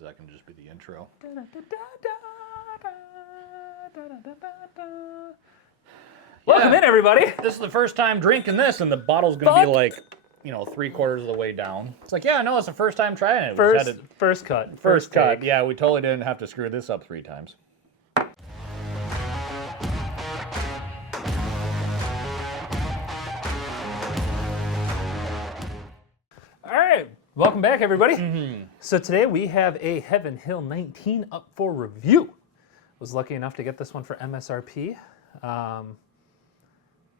That can just be the intro. Welcome in, everybody. This is the first time drinking this, and the bottle's gonna be like, 3/4 of the way down. It's like, yeah, no, it's the first time trying it. First cut. First cut. take. Yeah, we totally didn't have to screw this up 3 times. All right, welcome back, everybody. So today we have a Heaven Hill 19 up for review. Was lucky enough to get this one for MSRP.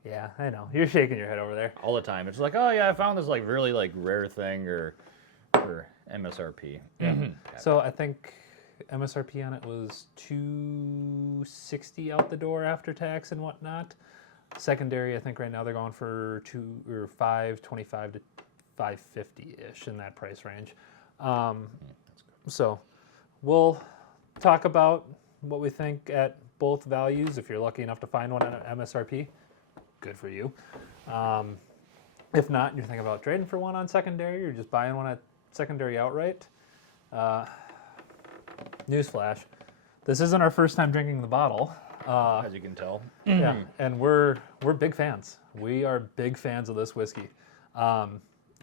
Yeah, I know. You're shaking your head over there. All the time. It's like, oh yeah, I found this really rare thing or for MSRP. So I think MSRP on it was $260 out the door after tax and whatnot. Secondary, I think right now they're going for $525 to $550-ish in that price range. So we'll talk about what we think at both values. If you're lucky enough to find one at MSRP, good for you. If not, and you're thinking about trading for one on secondary or just buying one at secondary outright, newsflash, this isn't our first time drinking the bottle. As you can tell. Yeah, and we're big fans. We are big fans of this whiskey.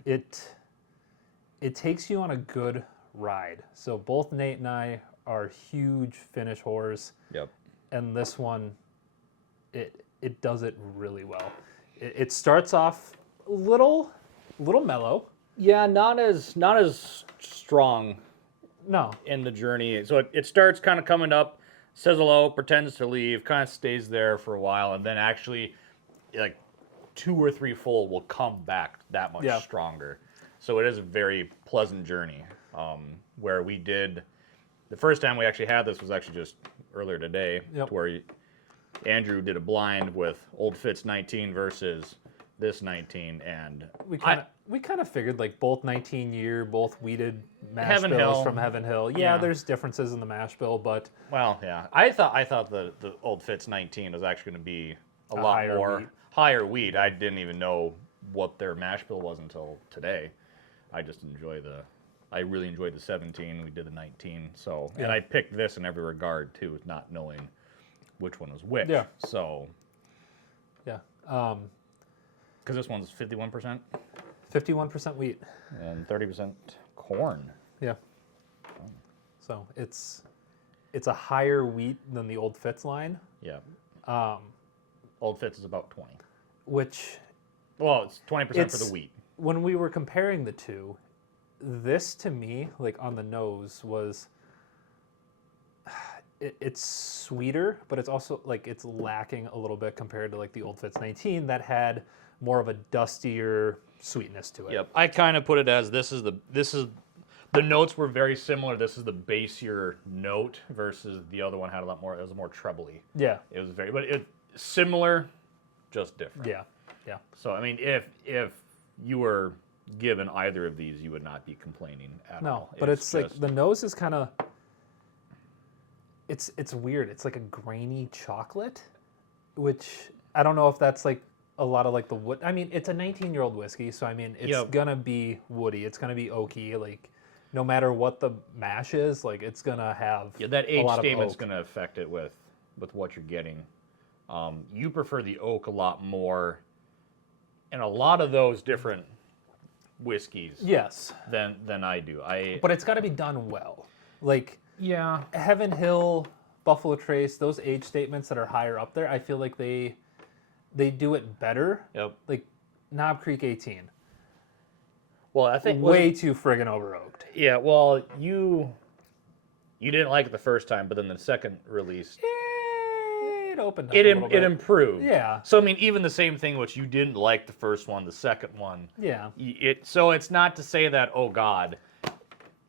It takes you on a good ride. So both Nate and I are huge finish whores. Yep. And this one, it does it really well. It starts off a little mellow. Yeah, not as strong No. in the journey. So it starts kind of coming up, says hello, pretends to leave, kind of stays there for a while, and then actually, like 2 or 3 full will come back that much stronger. So it is a very pleasant journey. Where we did, the first time we actually had this was actually just earlier today, to where Andrew did a blind with Old Fitz 19 versus this 19, and we kind of figured like both 19-year, both wheated mash Heaven bills Hill. from Heaven Hill. Yeah, there's differences in the mash bill, but well, yeah, I thought the Old Fitz 19 was actually going to be a lot higher more wheat. higher wheat. I didn't even know what their mash bill was until today. I just I really enjoyed the 17. We did the 19. So, and I picked this in every regard too, not knowing which one was which. Yeah. So, yeah. because this one's 51% 51% wheat. and 30% corn. Yeah. So it's a higher wheat than the Old Fitz line, Yeah. Old Fitz is about 20. which Well, it's 20% for the wheat. when we were comparing the two, this to me, like on the nose, was it's sweeter, but it's also like it's lacking a little bit compared to like the Old Fitz 19 that had more of a dustier sweetness to it. Yep, I kind of put it as this is the notes were very similar. This is the basier note versus the other one had a lot more. It was more trebly. Yeah. It was but it similar, just different. Yeah. Yeah. So I mean, if you were given either of these, you would not be complaining at all. No, but it's like the nose is kind of. It's weird. It's like a grainy chocolate, which I don't know if that's like a lot of like the wood. I mean, it's a 19-year-old whiskey, so I mean, it's gonna be woody. It's gonna be oaky. Like, no matter what the mash is, like it's gonna have that age a lot statement's of oak. going to affect it with what you're getting. You prefer the oak a lot more in a lot of those different whiskeys. Yes, Than I do. but it's got to be done well. Like Yeah. Heaven Hill, Buffalo Trace, those age statements that are higher up there, I feel like they do it better. Yep. Like Knob Creek 18, Well, I think way too friggin' over oaked. Yeah. Well, you didn't like it the first time, but then the second release, It opened up it a little bit. improved. Yeah. So I mean, even the same thing, which you didn't like the first one, the second one. Yeah. So it's not to say that, oh God,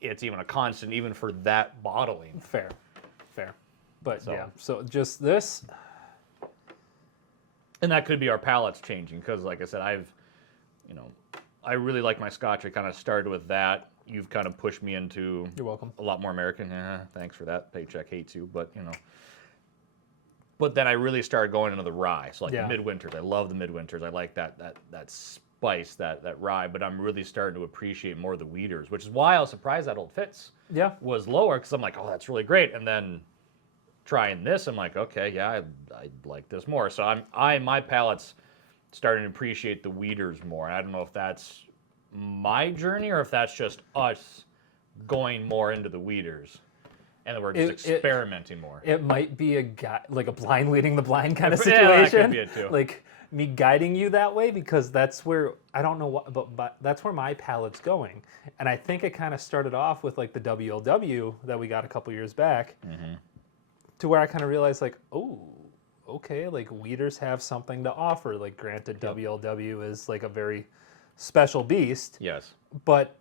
it's even a constant, even for that bottling. Fair. But so just this. And that could be our palates changing because, like I said, I really like my Scotch. I kind of started with that. You've kind of pushed me into You're welcome. a lot more American. Thanks for that. Paycheck hates you, but But then I really started going into the rye. So like the midwinters, I love the midwinters. I like that spice, that rye, but I'm really starting to appreciate more of the wheaters, which is why I was surprised that Old Fitz Yeah. was lower, because I'm like, oh, that's really great. And then trying this, I'm like, okay, yeah, I like this more. So my palate's starting to appreciate the wheaters more. And I don't know if that's my journey or if that's just us going more into the wheaters. And we're just experimenting more. It might be a like a blind leading the blind kind of Yeah, that situation. could be it too. Like me guiding you that way, because that's where I don't know what, but that's where my palate's going. And I think it kind of started off with like the WLW that we got a couple years back, to where I kind of realized like, oh, okay, like wheaters have something to offer. Like granted, WLW is like a very special beast. Yes. But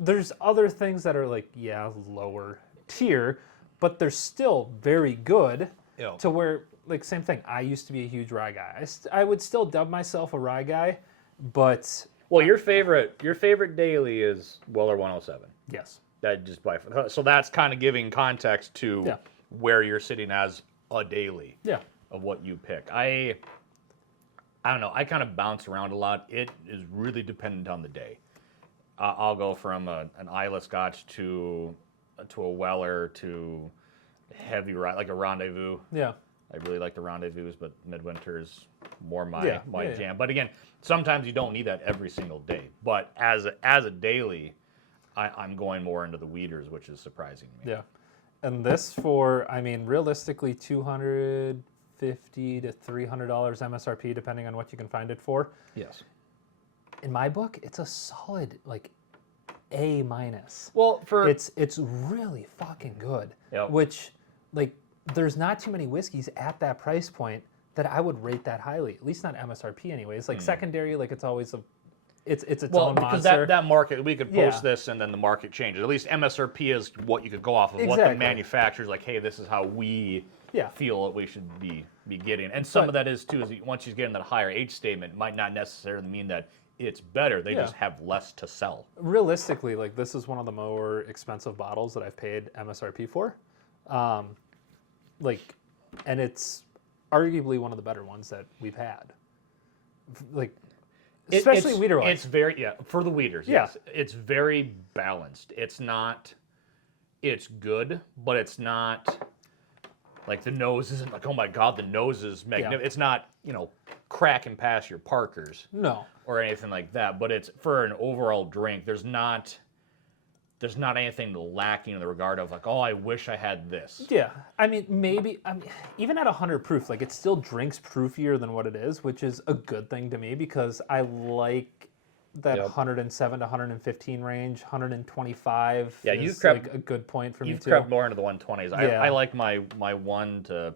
there's other things that are like, yeah, lower tier, but they're still very good. Yeah. To where, like, same thing. I used to be a huge rye guy. I would still dub myself a rye guy, but Well, your favorite daily is Weller 107. yes, That just by so that's kind of giving context to Yeah. where you're sitting as a daily yeah, of what you pick. I don't know. I kind of bounce around a lot. It is really dependent on the day. I'll go from an Isla Scotch to a Weller to heavy like a Rendezvous. yeah, I really like the Rendezvous, but Midwinter is more my Yeah, jam. yeah. But again, sometimes you don't need that every single day. But as a daily, I'm going more into the wheaters, which is surprising me. yeah. And this for, I mean, realistically, $250 to $300 MSRP, depending on what you can find it for. Yes. In my book, it's a solid like A minus. Well, for It's really fucking good. Yep. Which, like, there's not too many whiskeys at that price point that I would rate that highly. At least not MSRP, anyways. Like secondary, like it's always it's its own because monster. that market, we could post Yeah. this and then the market changes. At least MSRP is what you could go off of. What the Exactly. manufacturer's like, hey, this is how we Yeah. feel that we should be getting. And some of that is too, is once you get in that higher age statement, it might not necessarily mean that it's better. They Yeah. just have less to sell. Realistically, like this is one of the more expensive bottles that I've paid MSRP for. Like, and it's arguably one of the better ones that we've had. Like, especially Weeder wise. It's very, for the Weeders, Yeah. yes. It's very balanced. It's not, it's good, but it's not, like the nose isn't like, oh my God, the nose is magnificent. Yeah. It's not, cracking past your Parkers No. or anything like that, but it's for an overall drink. There's not anything lacking in the regard of like, oh, I wish I had this. Yeah, I mean, maybe, even at 100 proof, like it still drinks proofier than what it is, which is a good thing to me because I like that Yep. 107 to 115 range. 125 Yeah, is you've crept- like a good point for me You've too. crept more into the 120s. Yeah. I like my 1 to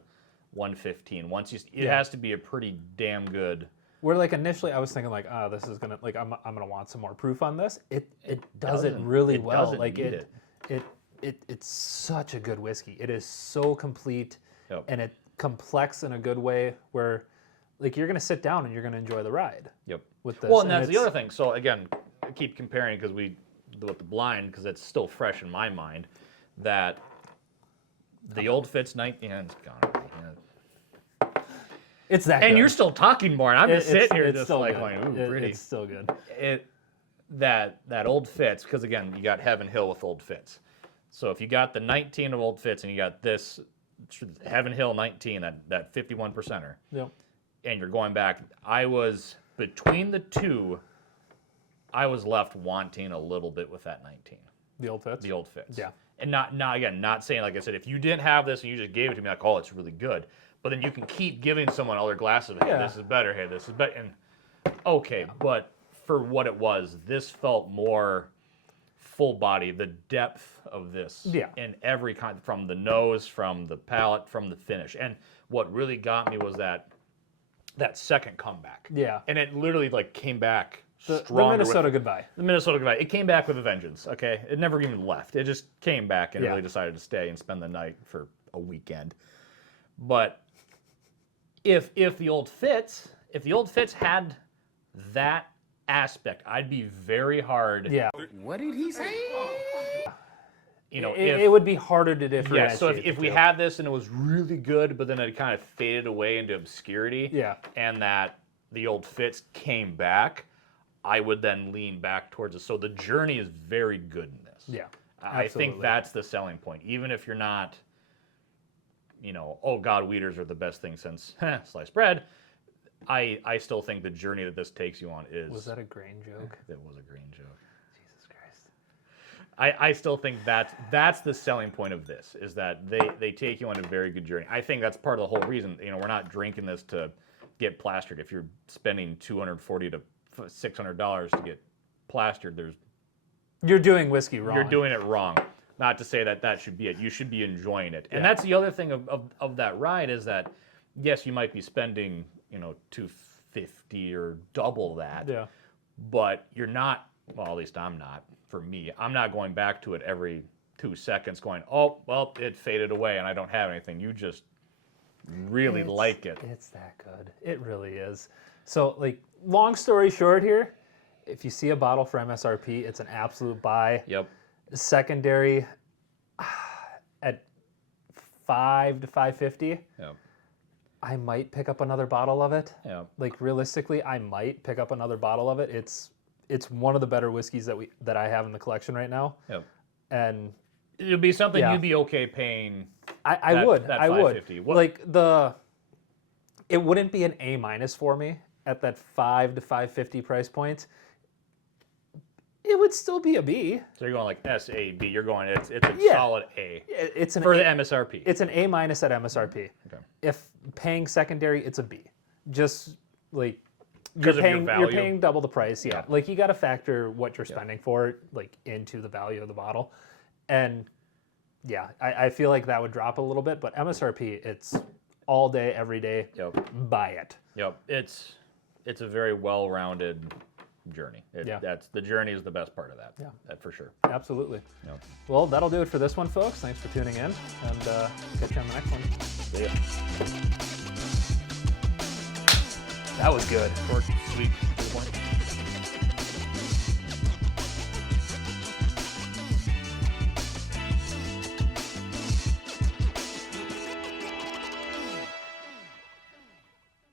115. It has to be a pretty damn good. Where like initially I was thinking like, this is gonna like I'm gonna want some more proof on this. It does it doesn't- really it well. doesn't Like need it's such a good whiskey. It is so complete Yep. and it complex in a good way where like you're gonna sit down and you're gonna enjoy the ride Yep. with this. Well, and that's the it's- other thing. So again, I keep comparing because with the blind, because it's still fresh in my mind, that the Old Fitz night, it's gone. already, It's that And good. you're still talking more, and I'm just sitting here it's just still like good. going, ooh, pretty. It's still good. That Old Fitz, because again, you got Heaven Hill with Old Fitz. So if you got the 19 of Old Fitz and you got this Heaven Hill 19, that 51 percenter, Yep. and you're going back, I was between the two. I was left wanting a little bit with that 19, The Old Fitz. the Old Fitz. Yeah. And not saying, like I said, if you didn't have this and you just gave it to me, like, oh, it's really good. But then you can keep giving someone other glasses of, hey, Yeah. this is better, hey, this is better. And okay, but for what it was, this felt more full body, the depth of this Yeah. in every kind, from the nose, from the palate, from the finish. And what really got me was that second comeback. Yeah. And it literally like came back The stronger. Minnesota goodbye. The Minnesota Goodbye. It came back with a vengeance, okay? It never even left. It just came back and Yeah. really decided to stay and spend the night for a weekend. But if the Old Fitz had that aspect, I'd be very hard. Yeah. What did he say? It would be harder to differentiate. Yeah, so if the we two. had this and it was really good, but then it kind of faded away into obscurity. Yeah. And that the old fits came back, I would then lean back towards it. So the journey is very good in this. Yeah, I think absolutely. that's the selling point. Even if you're not, oh God, Weeders are the best thing since sliced bread. I still think the journey that this takes you on is. Was that a grain joke? That was a grain joke. Jesus Christ. I still think that's the selling point of this, is that they take you on a very good journey. I think that's part of the whole reason. We're not drinking this to get plastered. If you're spending $240 to $600 to get plastered, You're doing whiskey wrong. you're doing it wrong. Not to say that should be it. You should be enjoying it. And that's the other thing of that ride, is that yes, you might be spending $250 or double that. Yeah. But you're not. Well, at least I'm not. For me, I'm not going back to it every 2 seconds going, oh, well, it faded away and I don't have anything. You just really like it. It's that good. It really is. So, like, long story short here, if you see a bottle for MSRP, it's an absolute buy. Yep. Secondary at $5 to $5.50. Yep. I might pick up another bottle of it. Yep. Like, realistically, I might pick up another bottle of it. It's one of the better whiskeys that I have in the collection right now. Yep. And It'd be something Yeah. you'd be okay paying. I would. that I would. $5.50. What- Like it wouldn't be an A- for me at that $5 to $5.50 price point. It would still be a B. So you're going like SAB. You're going. It's a Yeah. solid A It's an for A, the MSRP. It's an A- at MSRP. Okay. If paying secondary, it's a B. Just like Because of your you're value. paying double the price. Yeah. Yeah. Like you got to factor what you're spending for it, like into the value of the bottle, and yeah, I feel like that would drop a little bit. But MSRP, it's all day, every day. Yep. Buy it. Yep. It's a very well-rounded journey. Yeah. That's the journey is the best part of that. Yeah. That for sure. Absolutely. Yep. Well, that'll do it for this one, folks. Thanks for tuning in, and catch you on the next one. See ya. That was good. Short, sweet, to the point.